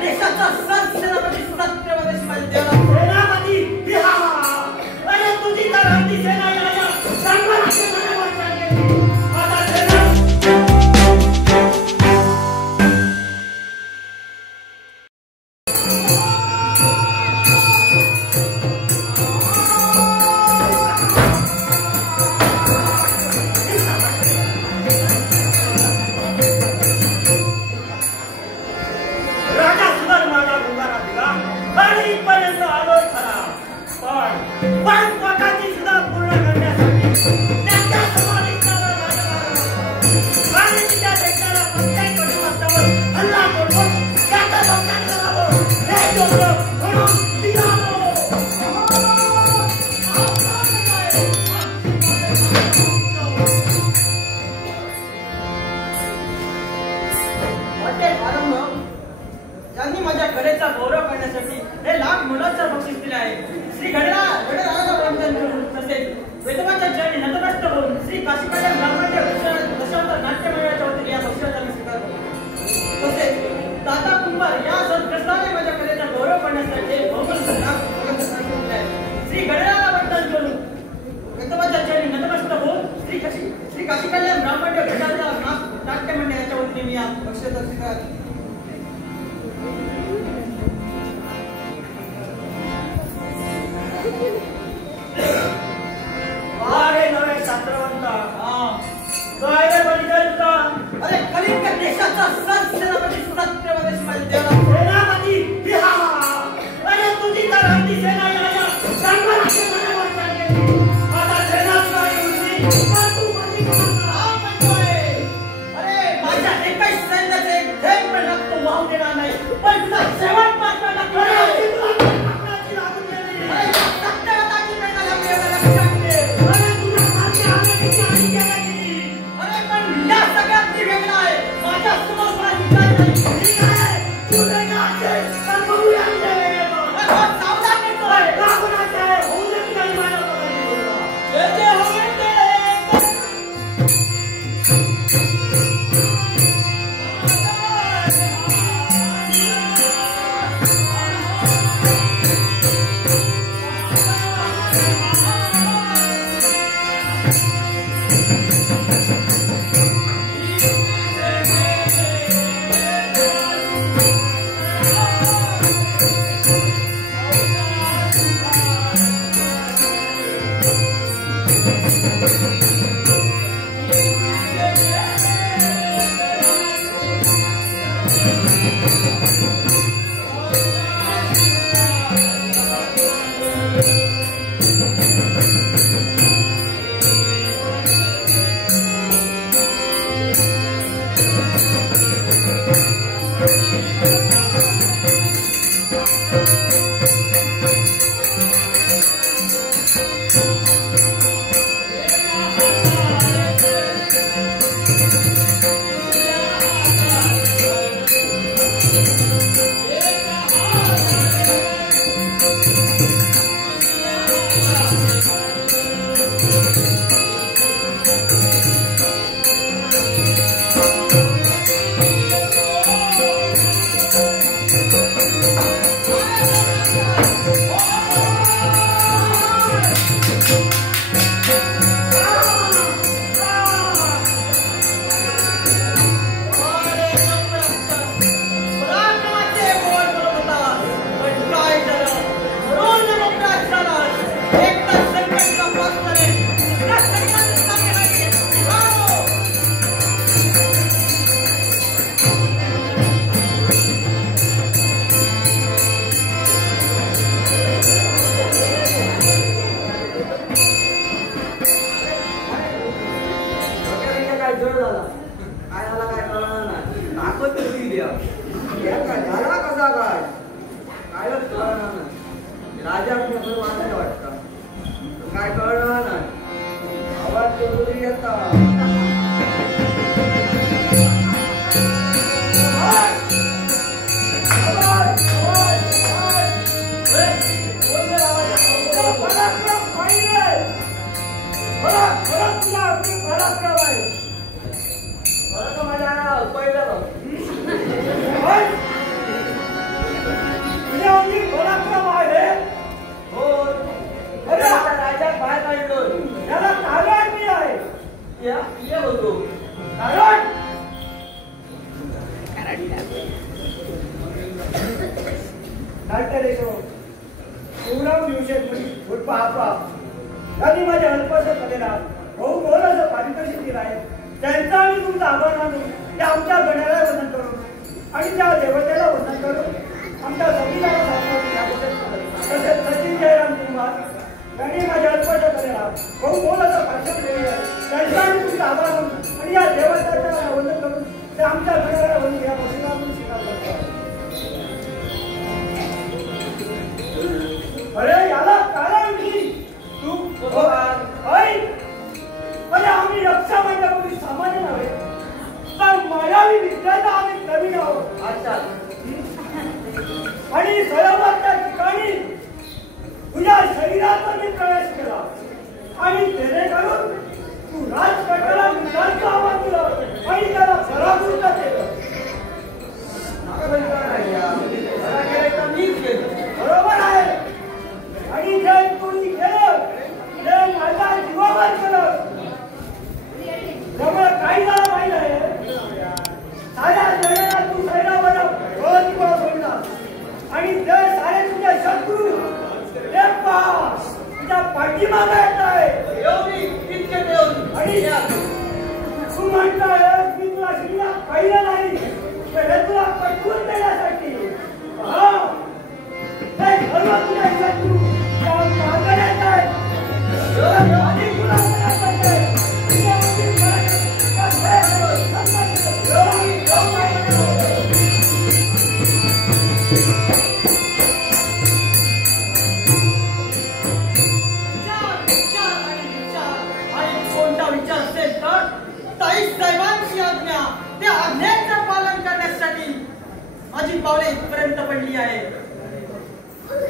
देशाचा सेनापती छत्रपती शिवाजी देवराव सेनापती अरे तुझी तर आमची सेना याच्या संघर्षामध्ये मोर्चा केली. आता सेना यांनी माझ्या कलेचा गौरव करण्यासाठी हे लाख मोलाचं बक्षीस दिले आहे. श्री गणरायाला वंदन करून तसेच वेदवाच्या चरणी नतमस्तक होऊन श्री काशीकल्याण ब्राह्मण्य दशावतार नाट्य मंडळाच्या वतीने या बक्षिसाचा मी स्वीकार करतो. तसेच दादा कुंभार या सत्प्रस्थाने माझ्या कलेचा गौरव करण्यासाठी बहुमूल्य लाख मोलाचं बक्षीस दिले आहे. श्री गणरायाला वंदन करून वेदवाच्या चरणी नतमस्तक होऊन श्री काशीकल्याण ब्राह्मण्य दशावतार नाट्य मंडळाच्या वतीने मी या बक्षिसाचा स्वीकार करतो. अरे कलिंग देशाचा सेनापती छत्रपती शिवाजी देवराव सेनापती अरे तुझी तर आमची सेना याच्या संघर्षामध्ये मोर्चा केली. आता सेना अरे माझ्या एकाच सैन्याचे एक थेंब पण रक्त वाहू देणार नाही. पण तुझा शेवट मात्र पराक्रम आहे हो अरे आता राजा बाहेर काढलो याला कारण मी आहे ये होतो कारण शिवराम दिवशी उर्फ आपा त्यांनी माझ्या अल्पशा कलेला भाऊ मोलाचं पारितोषिक दिलं आहे त्यांचा आम्ही तुमचा आभार मानून त्या आमच्या गण्याला वंदन करू आणि त्या देवतेला वंदन करू आमच्या संविधानाला तसेच सचिन जयराम कुमार त्यांनी माझ्या अल्पशा कलेला भाऊ मोलाचं भाषण दिले आहे त्यांचा आम्ही तुमचा आभार मानून आणि या देवतेला वंदन करून त्या आमच्या गण्याला वंदन या बसीला म्हणून स्वीकार करतो अरे याला कारण की तू अरे आम्ही रक्षा मंडळापूर्वी सामान्य नव्हे तर मायावी विद्याचा आम्ही नवीन आहोत अच्छा आणि स्वयंवरच्या ठिकाणी तुझ्या शरीराचा मी प्रवेश केला आणि जेणेकरून तू राजकटाला विचारचं आव्हान दिलं आणि त्याला पराभूत केलं बरोबर आहे आणि जे कोणी केलं ते माझ्या जीवावर केलं त्यामुळे काही झालं माहिती आहे साऱ्या जगाला तू सैरावर दिवा सोडला आणि ते सारे तुझे शत्रू ते पहा तुझ्या पाठीमागे येत आहे आणि तू म्हणतोय मी तुला शिकला पाहिलं नाही तर तुला पटवून देण्यासाठी ते सर्व तुझ्या शत्रू मागे येत आहेत आणि तुला त्या आज्ञेचं पालन करण्यासाठी माझी पावले इथपर्यंत पडली आहे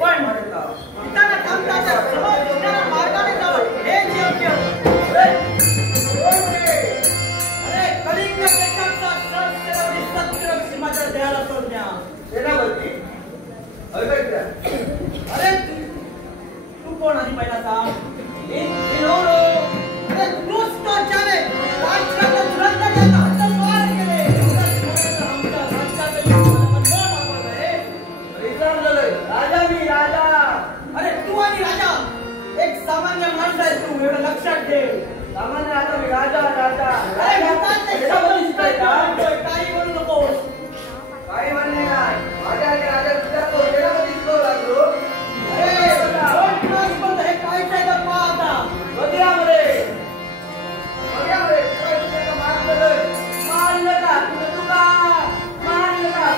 पण पिताना कामकाच्या समोर दिसणाऱ्या मार्गाने जावं हेच योग्य अरे कलिंग देशाचा सहस्रावधी सत्र सीमाच्या देहाला सोडण्या सेनापती अरे तू कोण आधी पहिला सांग अरे तूच तो ज्याने राजकारण दुरंत केला हद्दपार केले आमच्या राजा मी राजा अरे तू आणि राजा एक सामान्य माणूस आहे तू एवढं लक्षात ठेव सामान्य राजा मी राजा राजा अरे म्हणतात ते काही बोलू नकोस काही म्हणणे नाही माझ्या राजा तुझ्या तो सेनापती शिकवू लागलो अरे हे काय फायदा पाहता बघ्यामध्ये मारलं का तुला मारलं का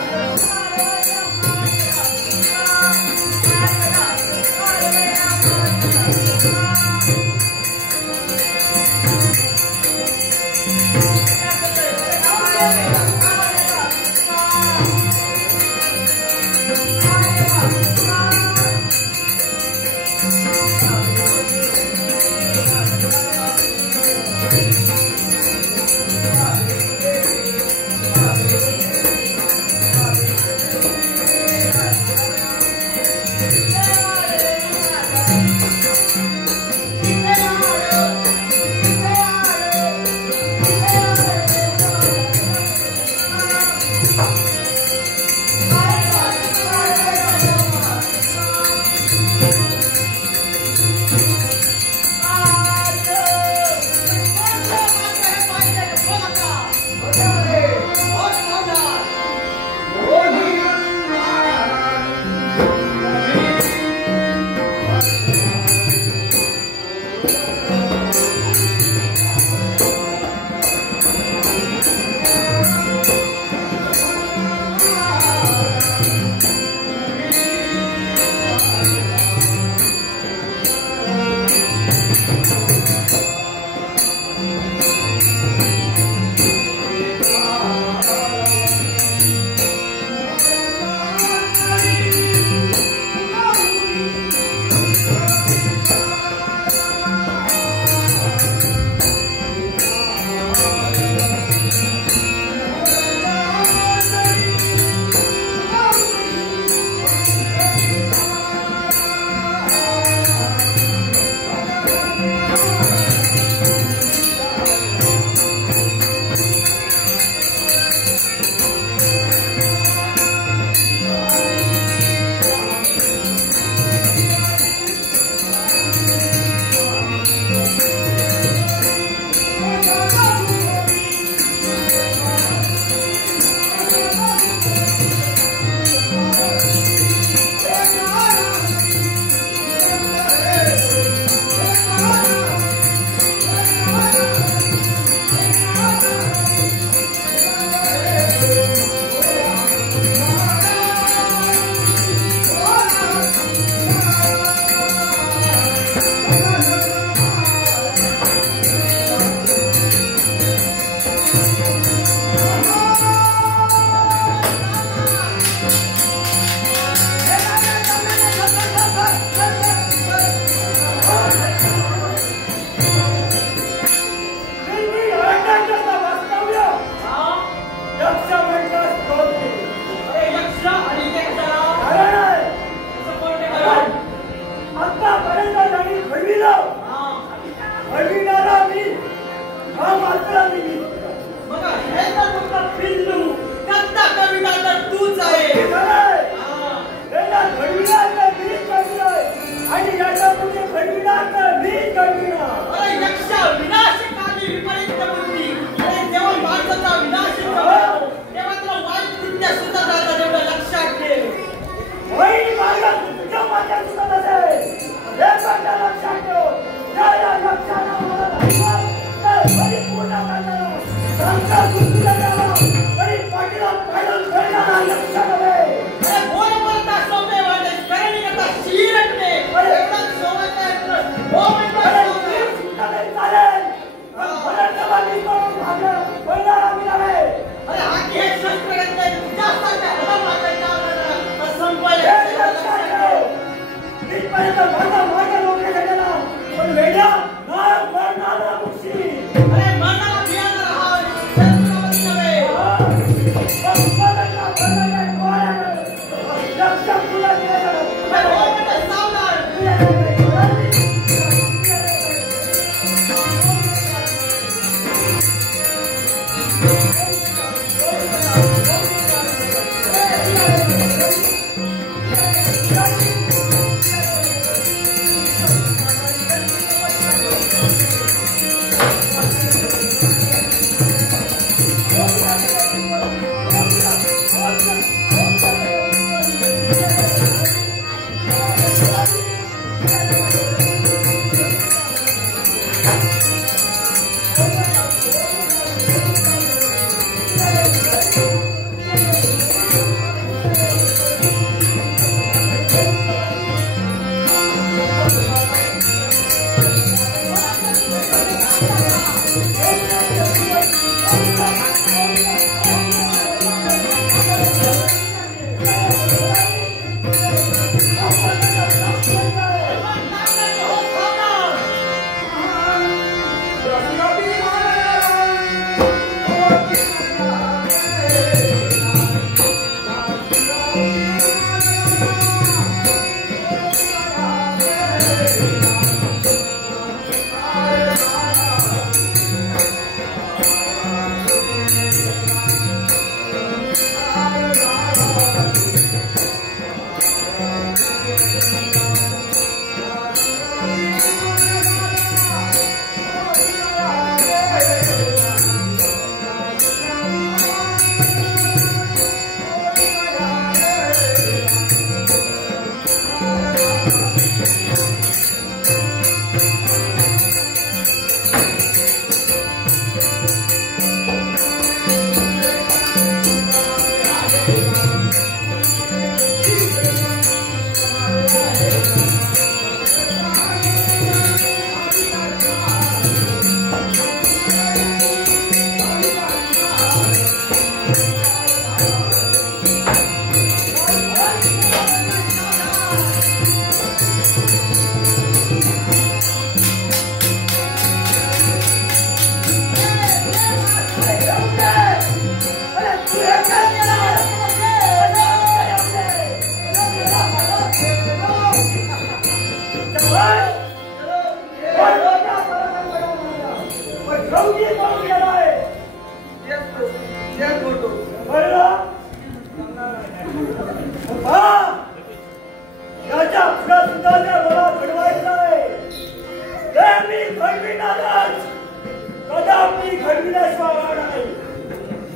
कदापि काही घडविण्याशिवाय वाढ आहे.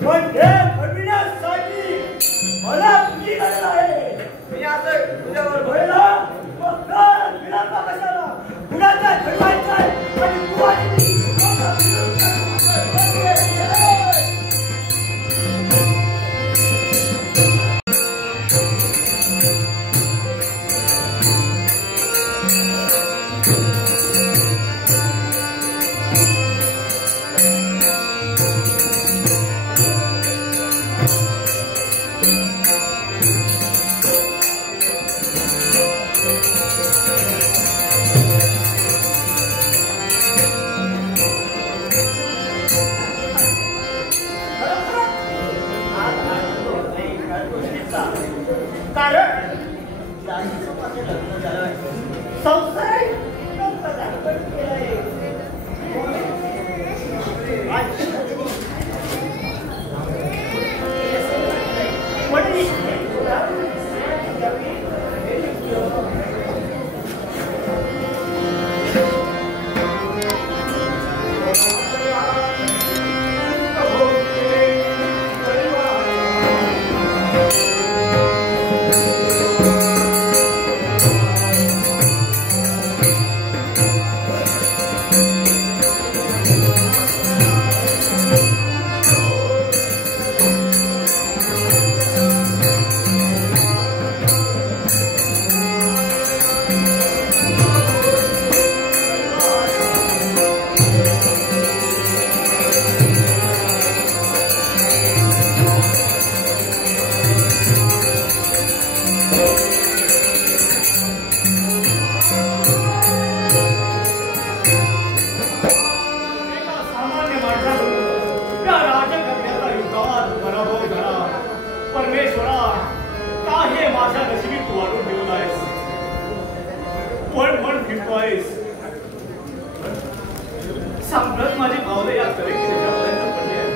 पण हे घडविण्यासाठी मला तुझी गरज आहे. मी असं तुझ्यावर भरला मग कर विलंब कशाला? कुणाचा घडवायचा आहे आणि तू आणि मी दोघं मिळून करू. सांगत माझी भावना या कलेपर्यंत पडली आहे.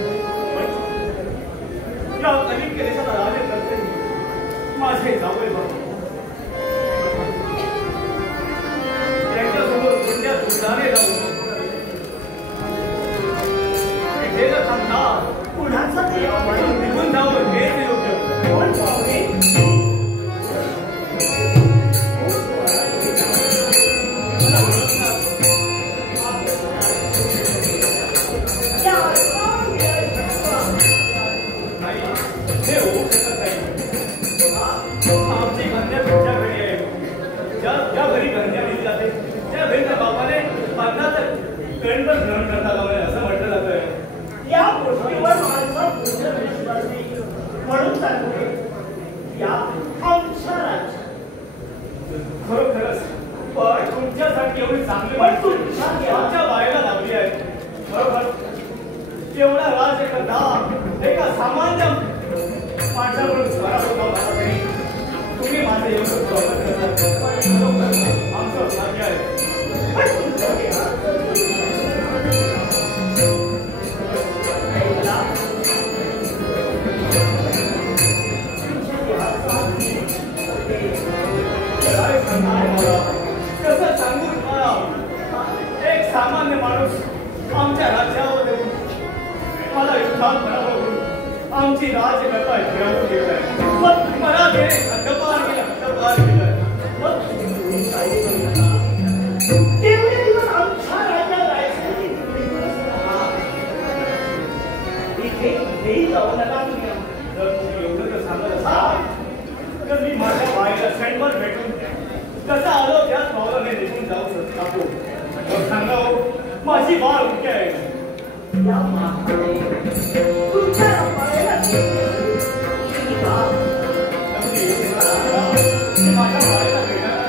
या अनेक केलेच्या राजे करते माझे जावळे बघ त्यांच्यासमोर कोणत्या दुधाने लावून थांबता पुढाचा निघून जावं हे योग्य. कोण पाहुणे असं म्हटलं जातं. या गोष्टीवर माझा पूर्ण विश्वास नाही म्हणून सांगते या आमच्या राज्यात खरोखरच पण तुमच्यासाठी एवढी चांगली पण तुमच्या आमच्या बायला लावली आहे. बरोबर एवढा राजकर्ता एका सामान्य माणसाकडून पराभूत होता. तुम्ही माझे एवढं स्वागत करता आमचं भाग्य आहे. कसं सांगू तुम्हाला एक सामान्य माणूस आमच्या राज्यावर मला युद्धात पराभव करून आमची राजकर्ता घेऊन गेलाय. मला ते हद्दपार केलंय. तेवढे दिवस आमच्या राज्यात राहायचं इथे जाऊ नका. जर तुम्ही एवढं तर सांगत असाल तर मी माझ्या बाईला सेंटवर भेटून कसं आलो त्याच भावाने निघून जाऊ शकतो. सांगा माझी बाळ कुठे आहे. माझ्या बाळाला भेटणार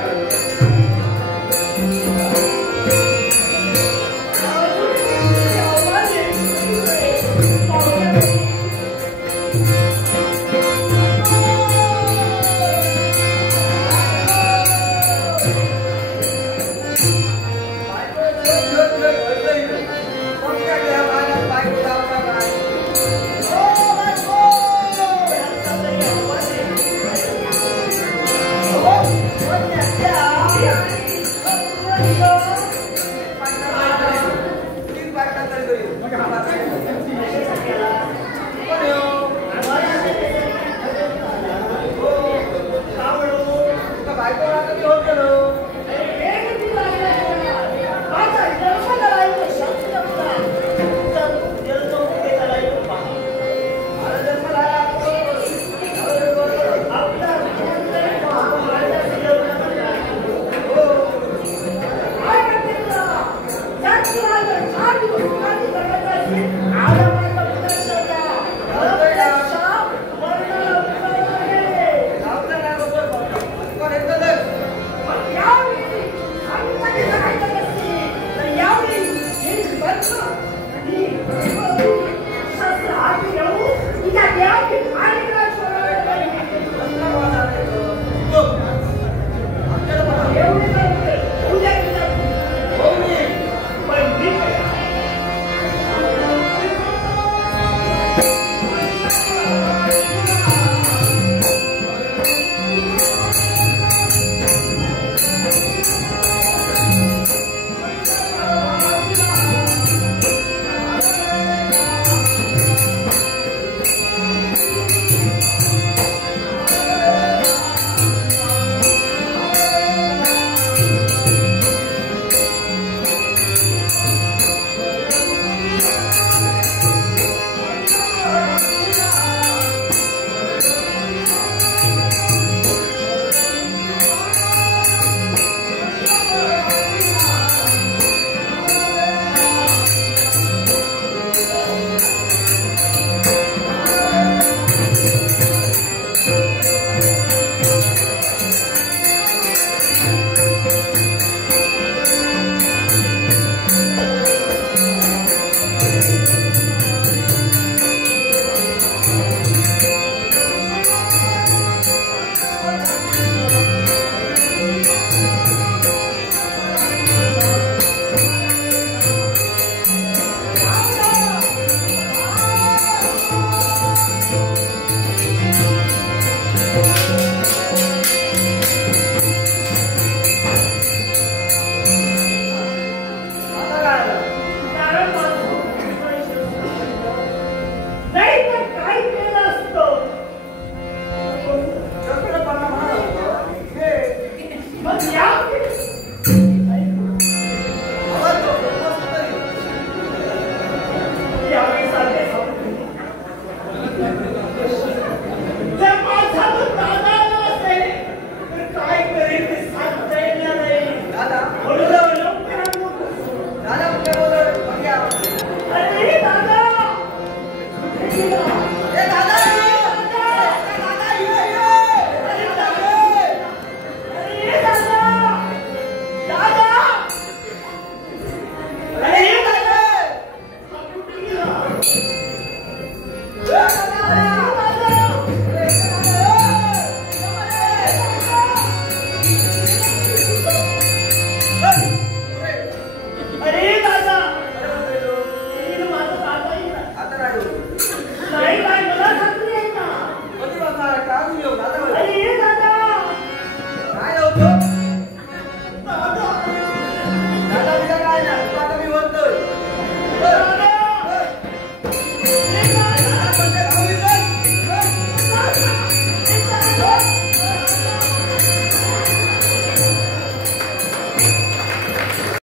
Go!